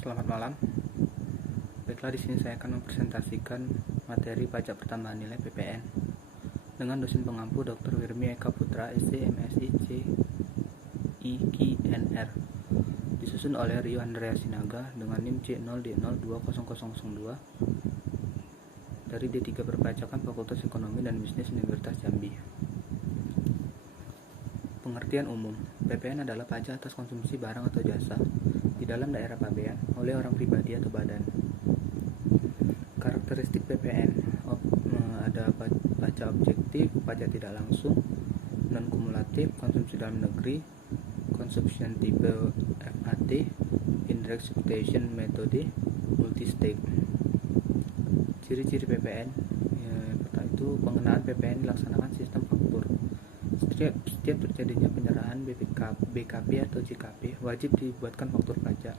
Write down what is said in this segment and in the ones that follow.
Selamat malam. Baiklah, di sini saya akan mempresentasikan materi pajak pertambahan nilai PPN dengan dosen pengampu Dr. Wirmi Eka Putra, SC, MSI, CIKNR, disusun oleh Rio Andrea Sinaga dengan NIM C0D02002 dari D3 Perpajakan Fakultas Ekonomi dan Bisnis Universitas Jambi. Pengertian umum, PPN adalah pajak atas konsumsi barang atau jasa di dalam daerah pabean oleh orang pribadi atau badan. Karakteristik PPN ada pajak objektif, pajak tidak langsung, non-kumulatif, konsumsi dalam negeri, consumption type FAT, indirect substitution metode, multi-stake. Ciri-ciri PPN, yang pertama itu pengenaan PPN dilaksanakan sistem faktur. Setiap terjadinya penyerahan BKP atau JKP wajib dibuatkan faktur pajak.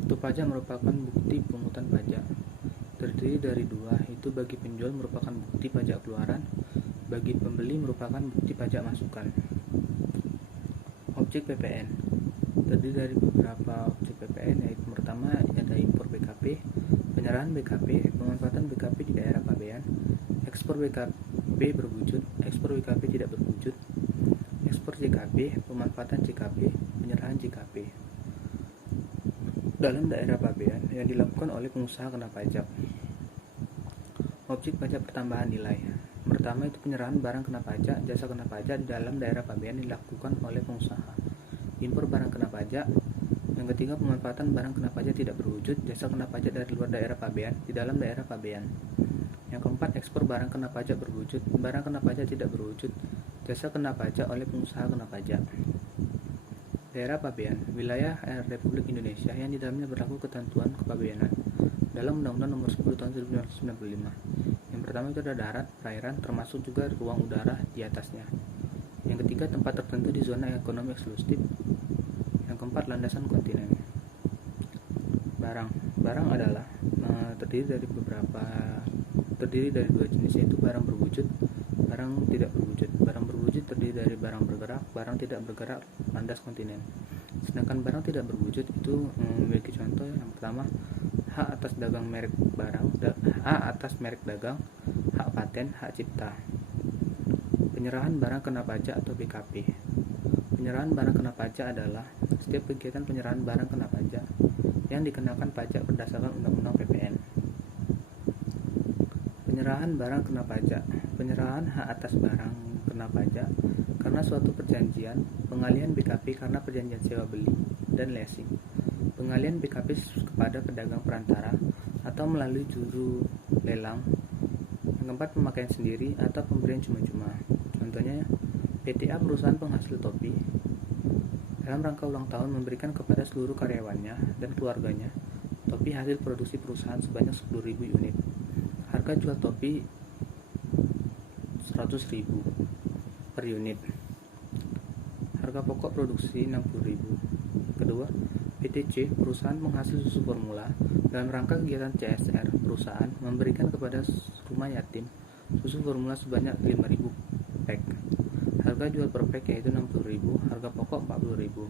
Faktur pajak merupakan bukti pungutan pajak. Terdiri dari dua, itu bagi penjual merupakan bukti pajak keluaran, bagi pembeli merupakan bukti pajak masukan. Objek PPN terdiri dari beberapa objek PPN, yaitu pertama ada impor BKP, penyerahan BKP, pemanfaatan BKP di daerah pabean, ekspor BKP berwujud, ekspor BKP tidak berwujud, ekspor JKP, pemanfaatan JKP, penyerahan JKP dalam daerah pabean yang dilakukan oleh pengusaha kena pajak. Objek pajak pertambahan nilai. Pertama itu penyerahan barang kena pajak, jasa kena pajak di dalam daerah pabean dilakukan oleh pengusaha. Impor barang kena pajak. Yang ketiga, pemanfaatan barang kena pajak tidak berwujud, jasa kena pajak dari luar daerah pabean di dalam daerah pabean. Yang keempat, ekspor barang kena pajak berwujud, barang kena pajak tidak berwujud, jasa kena pajak oleh pengusaha kena pajak. Daerah pabean, wilayah Republik Indonesia yang di dalamnya berlaku ketentuan kepabeanan dalam Undang-Undang Nomor 10 Tahun 1995. Yang pertama itu ada darat, perairan, termasuk juga ruang udara di atasnya. Yang ketiga, tempat tertentu di zona ekonomi eksklusif. Yang keempat, landasan kontinen. Barang adalah terdiri dari dua jenis, yaitu barang berwujud, barang tidak berwujud. Barang berwujud terdiri dari barang bergerak, barang tidak bergerak, landas kontinen. Sedangkan barang tidak berwujud itu memiliki contoh. Yang pertama, hak atas dagang merek barang, hak atas merek dagang, hak paten, hak cipta. Penyerahan barang kena pajak atau BKP. Penyerahan barang kena pajak adalah setiap kegiatan penyerahan barang kena pajak yang dikenakan pajak berdasarkan Undang-Undang PPN. Penyerahan barang kena pajak. Penyerahan hak atas barang kena pajak karena suatu perjanjian, pengalihan BKP karena perjanjian sewa beli dan leasing, pengalihan BKP kepada pedagang perantara atau melalui juru lelang. Yang keempat, pemakaian sendiri atau pemberian cuma-cuma. Contohnya, PTA perusahaan penghasil topi dalam rangka ulang tahun memberikan kepada seluruh karyawannya dan keluarganya topi hasil produksi perusahaan sebanyak 10.000 unit. Harga jual topi 100.000 per unit. Harga pokok produksi 60.000. Kedua, PTC perusahaan penghasil susu formula dalam rangka kegiatan CSR perusahaan memberikan kepada rumah yatim susu formula sebanyak 5.000 pack. Harga jual per pack yaitu 60.000, harga pokok 40.000.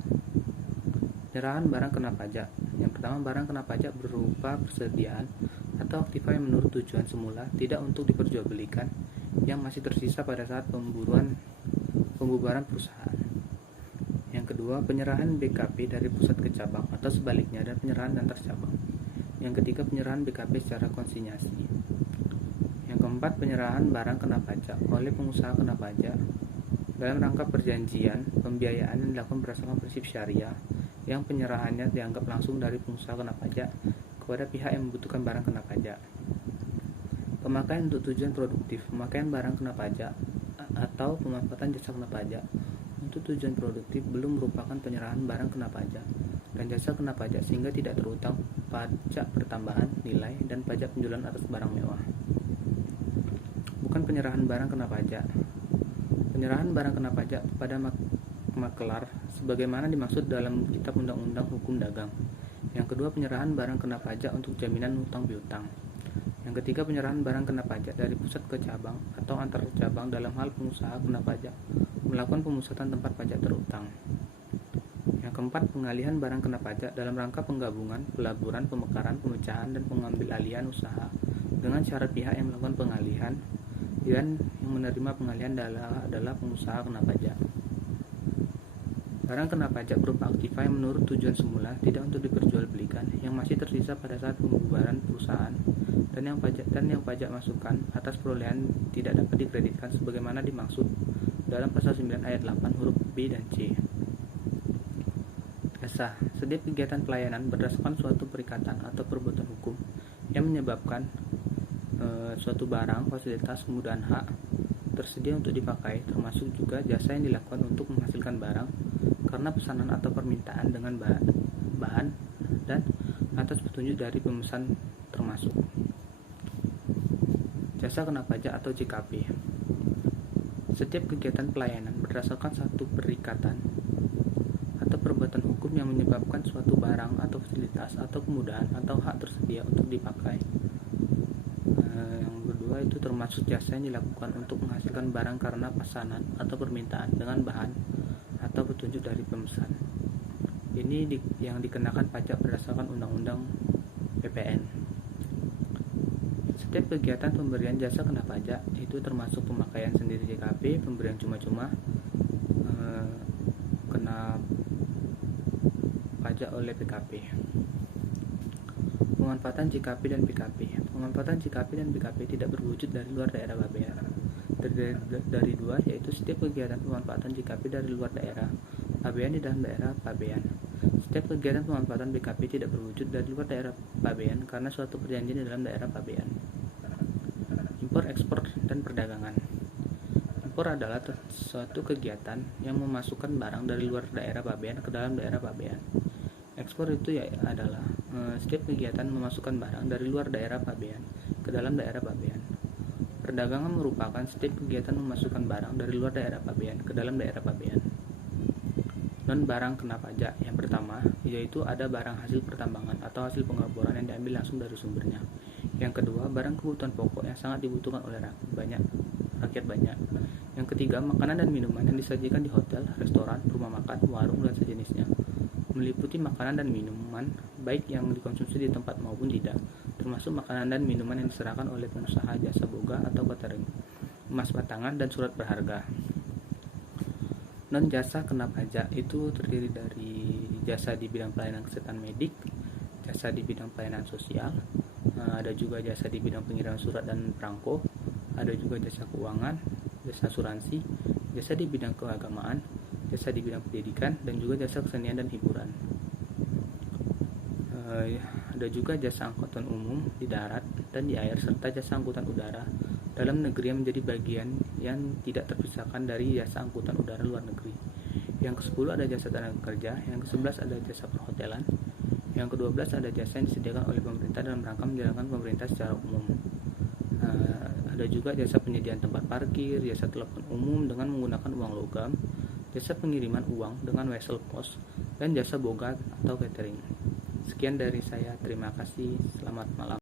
Penyerahan barang kena pajak. Yang pertama, barang kena pajak berupa persediaan atau aktiva yang menurut tujuan semula tidak untuk diperjualbelikan yang masih tersisa pada saat pembubaran perusahaan. Yang kedua, penyerahan BKP dari pusat ke cabang atau sebaliknya, dan penyerahan antar cabang. Yang ketiga, penyerahan BKP secara konsinyasi. Yang keempat, penyerahan barang kena pajak oleh pengusaha kena pajak dalam rangka perjanjian pembiayaan yang dilakukan berdasarkan prinsip syariah, yang penyerahannya dianggap langsung dari pengusaha kena pajak kepada pihak yang membutuhkan barang kena pajak. Pemakaian untuk tujuan produktif, pemakaian barang kena pajak atau pemanfaatan jasa kena pajak untuk tujuan produktif belum merupakan penyerahan barang kena pajak dan jasa kena pajak, sehingga tidak terutang pajak pertambahan nilai dan pajak penjualan atas barang mewah. Bukan penyerahan barang kena pajak. Penyerahan barang kena pajak kepada makelar sebagaimana dimaksud dalam Kitab Undang-Undang Hukum Dagang. Yang kedua, penyerahan barang kena pajak untuk jaminan hutang piutang. Yang ketiga, penyerahan barang kena pajak dari pusat ke cabang atau antar cabang dalam hal pengusaha kena pajak melakukan pemusatan tempat pajak terutang. Yang keempat, pengalihan barang kena pajak dalam rangka penggabungan, pelaburan, pemekaran, pemecahan, dan pengambil alihan usaha dengan syarat pihak yang melakukan pengalihan dan yang menerima pengalihan adalah pengusaha kena pajak. Barang kena pajak berupa aktiva yang menurut tujuan semula tidak untuk diperjualbelikan, yang masih tersisa pada saat pembubaran perusahaan, dan yang pajak masukan atas perolehan tidak dapat dikreditkan sebagaimana dimaksud dalam pasal 9 ayat 8 huruf B dan C. Jasa, setiap kegiatan pelayanan berdasarkan suatu perikatan atau perbuatan hukum yang menyebabkan suatu barang, fasilitas, kemudahan hak tersedia untuk dipakai, termasuk juga jasa yang dilakukan untuk menghasilkan barang karena pesanan atau permintaan dengan bahan dan atas petunjuk dari pemesan termasuk. Jasa kena pajak atau JKP. Setiap kegiatan pelayanan berdasarkan satu perikatan atau perbuatan hukum yang menyebabkan suatu barang atau fasilitas atau kemudahan atau hak tersedia untuk dipakai. Yang kedua itu termasuk jasa yang dilakukan untuk menghasilkan barang karena pesanan atau permintaan dengan bahan atau petunjuk dari pemesan. Ini yang dikenakan pajak berdasarkan Undang-Undang PPN. Setiap kegiatan pemberian jasa kena pajak itu termasuk pemakaian sendiri JKP, pemberian cuma-cuma kena pajak oleh PKP. Pemanfaatan JKP dan PKP. Pemanfaatan JKP dan PKP tidak berwujud dari luar daerah pabean. Dari dua, yaitu setiap kegiatan pemanfaatan JKP dari luar daerah pabean di dalam daerah pabean. Setiap kegiatan pemanfaatan PKP tidak berwujud dari luar daerah pabean karena suatu perjanjian di dalam daerah pabean. Impor, ekspor, dan perdagangan. Impor adalah suatu kegiatan yang memasukkan barang dari luar daerah pabean ke dalam daerah pabean. Ekspor itu adalah setiap kegiatan memasukkan barang dari luar daerah pabean ke dalam daerah pabean. Perdagangan merupakan setiap kegiatan memasukkan barang dari luar daerah pabean ke dalam daerah pabean. Non barang kena pajak. Yang pertama, yaitu ada barang hasil pertambangan atau hasil pengeboran yang diambil langsung dari sumbernya. Yang kedua, barang kebutuhan pokok yang sangat dibutuhkan oleh rakyat banyak. Yang ketiga, makanan dan minuman yang disajikan di hotel, restoran, rumah makan, warung, dan sejenisnya. Meliputi makanan dan minuman baik yang dikonsumsi di tempat maupun tidak, termasuk makanan dan minuman yang diserahkan oleh pengusaha jasa boga atau catering, emas batangan, dan surat berharga. Non jasa kena pajak itu terdiri dari jasa di bidang pelayanan kesehatan medik, jasa di bidang pelayanan sosial, ada juga jasa di bidang pengiriman surat dan perangko, ada juga jasa keuangan, jasa asuransi, jasa di bidang keagamaan, jasa di bidang pendidikan, dan juga jasa kesenian dan hiburan. Ada juga jasa angkutan umum di darat dan di air serta jasa angkutan udara dalam negeri yang menjadi bagian yang tidak terpisahkan dari jasa angkutan udara luar negeri. Yang ke-10 ada jasa tenaga kerja, yang ke-11 ada jasa perhotelan, yang ke-12 ada jasa yang disediakan oleh pemerintah dalam rangka menjalankan pemerintah secara umum. Ada juga jasa penyediaan tempat parkir, jasa telepon umum dengan menggunakan uang logam, jasa pengiriman uang dengan wesel pos, dan jasa boga atau catering. Sekian dari saya, terima kasih, selamat malam.